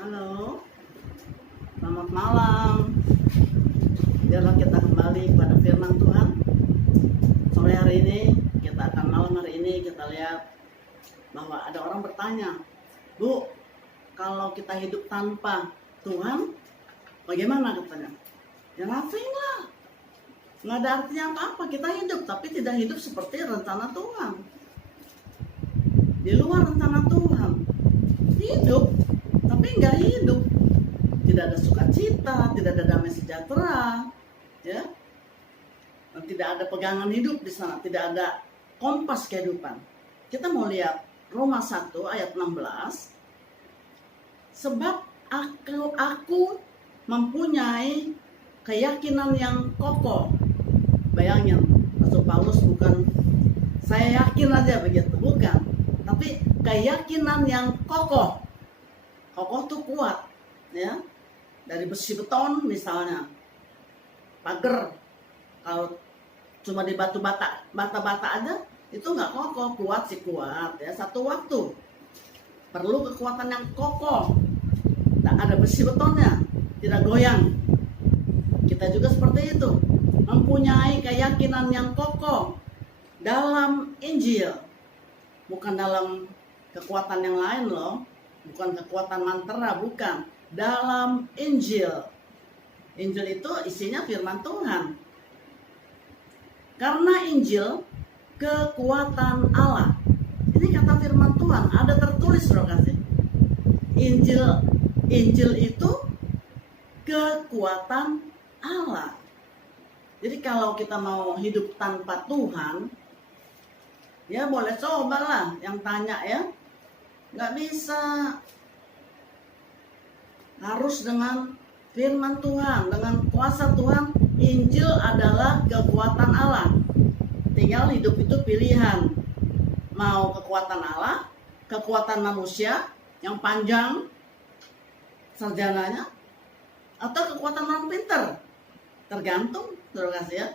Halo, selamat malam. Biarlah kita kembali pada firman Tuhan. Sore hari ini, malam hari ini kita lihat bahwa ada orang bertanya, Bu, kalau kita hidup tanpa Tuhan, bagaimana katanya? Ya nothing lah. Nggak ada artinya apa-apa, kita hidup, tapi tidak hidup seperti rencana Tuhan. Di luar rencana Tuhan. Hidup, tapi nggak hidup. Tidak ada sukacita, tidak ada damai sejahtera, ya. Dan tidak ada pegangan hidup di sana, tidak ada kompas kehidupan. Kita mau lihat Roma 1 ayat 16. Sebab aku mempunyai keyakinan yang kokoh. Bayangin, Rasul Paulus bukan saya yakin aja begitu, bukan. Tapi keyakinan yang kokoh. Kokoh tuh kuat, ya. Dari besi beton misalnya. Pagar kalau cuma di bata aja itu nggak kokoh, kuat sih kuat, ya. Satu waktu perlu kekuatan yang kokoh. Tak ada besi betonnya, tidak goyang. Kita juga seperti itu, mempunyai keyakinan yang kokoh dalam Injil, bukan dalam kekuatan yang lain loh, bukan kekuatan mantra, bukan, dalam Injil. Injil itu isinya firman Tuhan. Karena Injil kekuatan Allah. Ini kata firman Tuhan, ada tertulis loh kasih. Injil itu kekuatan Allah. Jadi kalau kita mau hidup tanpa Tuhan, ya boleh cobalah yang tanya ya. Nggak bisa. Harus dengan firman Tuhan, dengan kuasa Tuhan. Injil adalah kekuatan Allah. Tinggal hidup itu pilihan. Mau kekuatan Allah, kekuatan manusia yang panjang sarjananya, atau kekuatan orang pintar. Tergantung, terima kasih ya.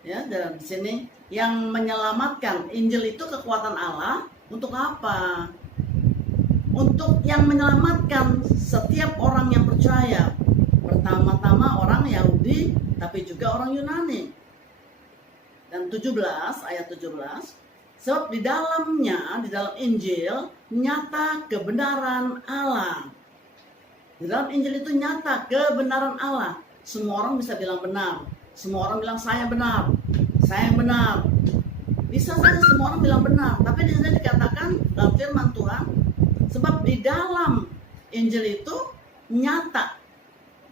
Ya, dalam sini yang menyelamatkan. Injil itu kekuatan Allah untuk apa? Untuk yang menyelamatkan setiap orang yang percaya. Pertama-tama orang Yahudi, tapi juga orang Yunani. Dan 17, ayat 17. Sebab di dalam Injil, nyata kebenaran Allah. Di dalam Injil itu nyata kebenaran Allah. Semua orang bisa bilang benar. Semua orang bilang saya benar. Saya yang benar. Bisa saja semua orang bilang benar. Tapi di sini dikatakan dalam firman Tuhan, sebab di dalam Injil itu nyata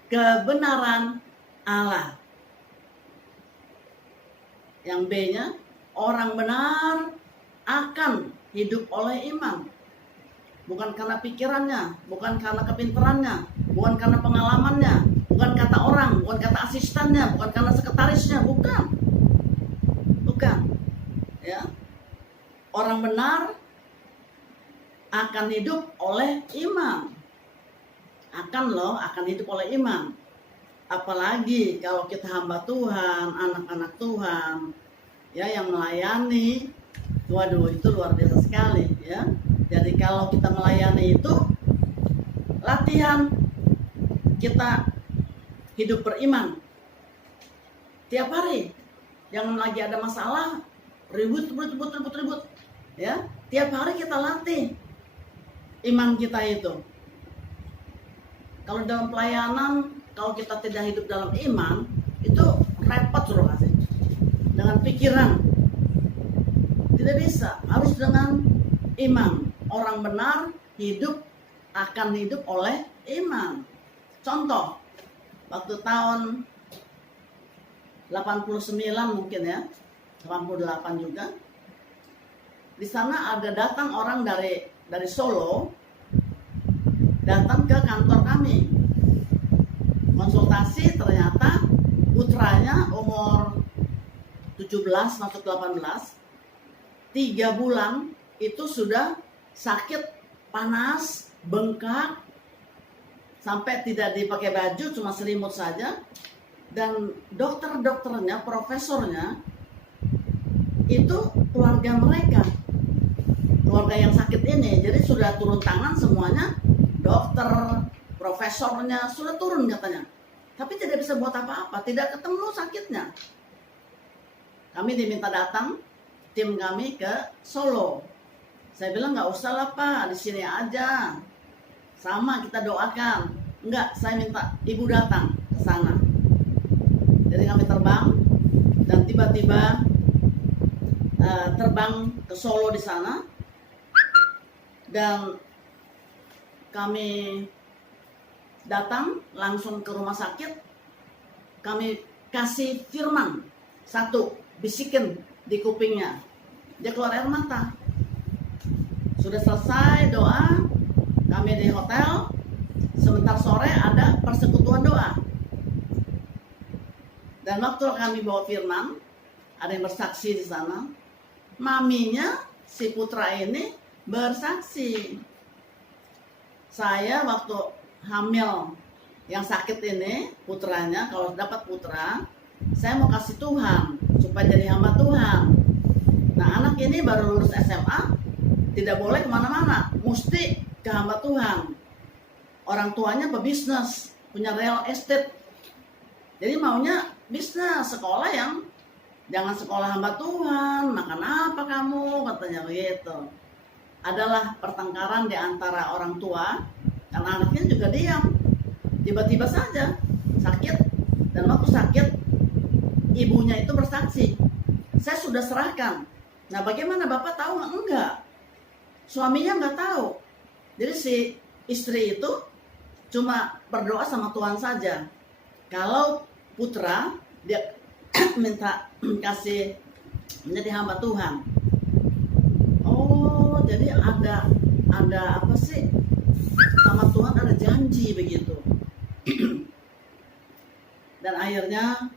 kebenaran Allah. Yang B-nya, orang benar akan hidup oleh iman. Bukan karena pikirannya, bukan karena kepintarannya, bukan karena pengalamannya, bukan kata orang, bukan kata asistennya, bukan karena sekretarisnya, bukan. Bukan. Ya. Orang benar akan hidup oleh iman. Akan hidup oleh iman. Apalagi kalau kita hamba Tuhan, anak-anak Tuhan, ya, yang melayani, waduh itu luar biasa sekali, ya. Jadi kalau kita melayani itu latihan kita hidup beriman tiap hari. Jangan lagi ada masalah ribut, ya. Tiap hari kita latih iman kita itu. Kalau dalam pelayanan, kalau kita tidak hidup dalam iman, itu repot suruh kasih. Dengan pikiran tidak bisa, harus dengan iman. Orang benar akan hidup oleh iman. Contoh, waktu tahun 89 mungkin ya, 88 juga. Di sana ada datang orang dari Solo, datang ke kantor kami. Konsultasi, ternyata putranya umur 17 masuk 18, 3 bulan itu sudah sakit, panas, bengkak, sampai tidak dipakai baju, cuma selimut saja. Dan dokternya, profesornya itu keluarga mereka, keluarga yang sakit ini. Jadi sudah turun tangan semuanya, dokter, profesornya sudah turun katanya. Tapi tidak bisa buat apa-apa, tidak ketemu sakitnya. Kami diminta datang, tim kami ke Solo. Saya bilang nggak usah lah Pak, di sini aja. Sama kita doakan. Enggak, saya minta ibu datang ke sana. Jadi kami terbang dan tiba-tiba terbang ke Solo di sana. Dan kami datang langsung ke rumah sakit, kami kasih firman satu, bisikin di kupingnya, dia keluar air mata. Sudah selesai doa, kami di hotel. Sebentar sore ada persekutuan doa, dan waktu kami bawa firman, ada yang bersaksi di sana. Maminya si putra ini bersaksi, saya waktu hamil yang sakit ini, putranya, kalau dapat putra, saya mau kasih Tuhan supaya jadi hamba Tuhan. Nah, anak ini baru lulus SMA, tidak boleh kemana-mana, mesti ke hamba Tuhan. Orang tuanya pebisnis, punya real estate, jadi maunya bisnis, sekolah yang jangan sekolah hamba Tuhan. Makan apa kamu, katanya begitu. Adalah pertengkaran di antara orang tua, karena anaknya juga diam. Tiba-tiba saja sakit, dan waktu sakit ibunya itu bersaksi, saya sudah serahkan. Nah, bagaimana Bapak tahu? Enggak, suaminya enggak tahu. Jadi si istri itu cuma berdoa sama Tuhan saja. Kalau putra dia minta kasih menjadi hamba Tuhan. Oh, jadi ada apa sih? Sama Tuhan ada janji begitu. Dan akhirnya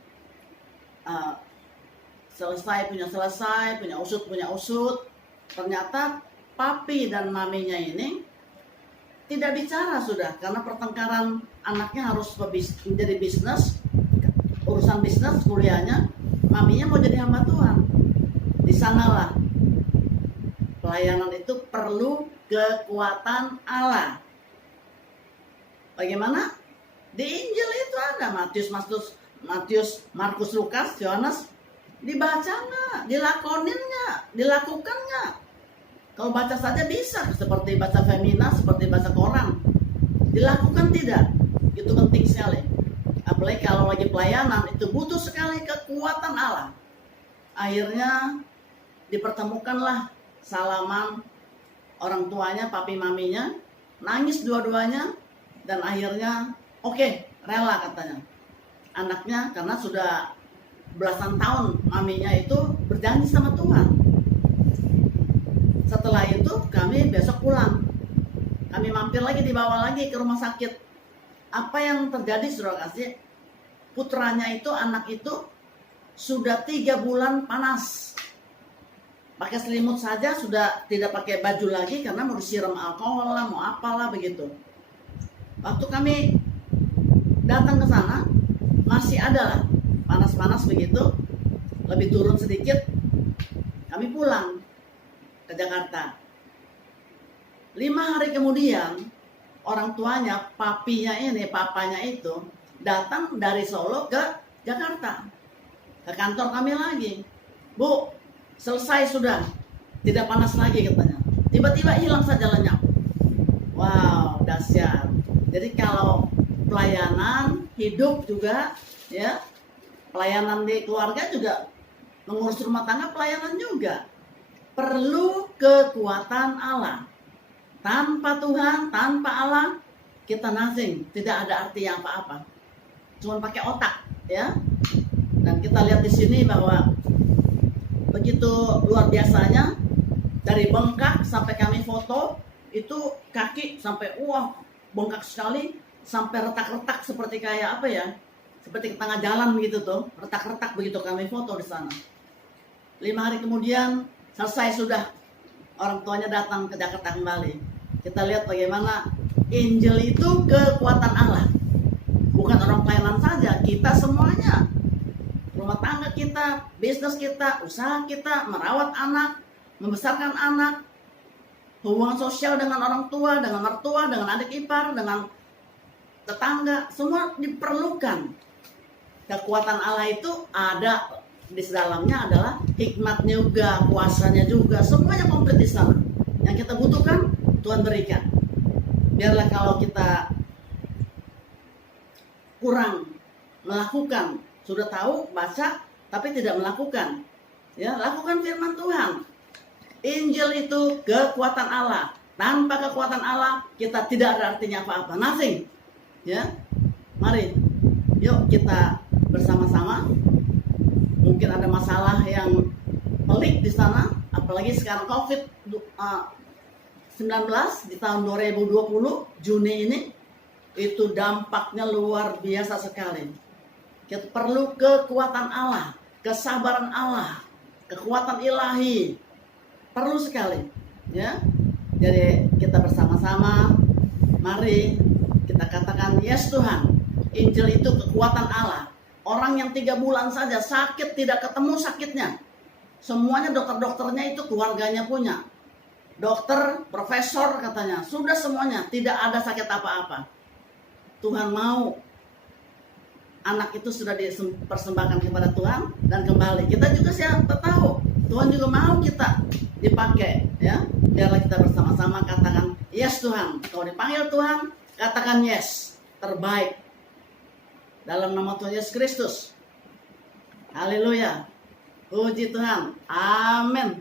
selesai, punya usut. Ternyata papi dan maminya ini tidak bicara sudah, karena pertengkaran anaknya harus menjadi bisnis, urusan bisnis kuliahnya, maminya mau jadi hamba Tuhan. Di sanalah pelayanan itu perlu kekuatan Allah. Bagaimana? Di Injil itu ada Matius, Markus, Lukas, Yohanes. Dibaca nggak? Dilakonin nggak? Dilakukan nggak? Kalau baca saja bisa, seperti baca Femina, seperti baca koran. Dilakukan tidak? Itu penting sekali. Apalagi kalau lagi pelayanan, itu butuh sekali kekuatan Allah. Akhirnya dipertemukanlah salaman orang tuanya, papi maminya, nangis dua-duanya, dan akhirnya oke, rela katanya. Anaknya karena sudah belasan tahun maminya itu berjanji sama Tuhan. Setelah itu kami besok pulang. Kami mampir lagi, dibawa lagi ke rumah sakit. Apa yang terjadi saudara kasih? Putranya itu, anak itu sudah 3 bulan panas. Pakai selimut saja, sudah tidak pakai baju lagi karena mau disiram alkohol lah, mau apalah begitu. Waktu kami datang ke sana, masih ada lah panas-panas begitu, lebih turun sedikit, kami pulang ke Jakarta. 5 hari kemudian, orang tuanya, papanya itu, datang dari Solo ke Jakarta, ke kantor kami lagi. Bu, selesai sudah, tidak panas lagi katanya. Tiba-tiba hilang saja lenyap. Wow, dahsyat. Jadi kalau pelayanan hidup juga, ya, pelayanan di keluarga juga, mengurus rumah tangga pelayanan juga, perlu kekuatan Allah. Tanpa Tuhan, tanpa Allah, kita nothing, tidak ada arti yang apa-apa. Cuma pakai otak, ya. Dan kita lihat di sini bahwa begitu luar biasanya, dari bengkak sampai kami foto, itu kaki sampai bengkak sekali, sampai retak-retak seperti kayak apa ya, seperti ke tengah jalan begitu tuh, retak-retak begitu kami foto di sana. 5 hari kemudian selesai sudah, orang tuanya datang ke Jakarta kembali. Kita lihat bagaimana Injil itu kekuatan Allah. Bukan orang pelayanan saja, kita semuanya. Rumah tangga kita, bisnis kita, usaha kita, merawat anak, membesarkan anak, hubungan sosial dengan orang tua, dengan mertua, dengan adik ipar, dengan tetangga, semua diperlukan. Kekuatan Allah itu ada di dalamnya, adalah hikmatnya juga, kuasanya juga, semuanya komplit di sana. Yang kita butuhkan Tuhan berikan. Biarlah kalau kita kurang melakukan, sudah tahu baca tapi tidak melakukan, ya lakukan firman Tuhan. Injil itu kekuatan Allah. Tanpa kekuatan Allah kita tidak ada artinya apa-apa, nothing. Ya, mari, yuk kita bersama-sama. Mungkin ada masalah yang pelik di sana, apalagi sekarang COVID-19 di tahun 2020 Juni ini, itu dampaknya luar biasa sekali. Kita perlu kekuatan Allah, kesabaran Allah, kekuatan ilahi, perlu sekali, ya. Jadi kita bersama-sama, mari kita katakan, yes Tuhan, Injil itu kekuatan Allah. Orang yang 3 bulan saja sakit, tidak ketemu sakitnya, semuanya dokter-dokternya itu keluarganya punya, dokter, profesor katanya, sudah semuanya, tidak ada sakit apa-apa. Tuhan mau anak itu sudah dipersembahkan kepada Tuhan dan kembali. Kita juga siapa tahu Tuhan juga mau kita dipakai, ya. Biarlah kita bersama-sama katakan, yes Tuhan. Kalau dipanggil Tuhan, katakan yes, terbaik. Dalam nama Tuhan Yesus Kristus. Haleluya. Puji Tuhan. Amin.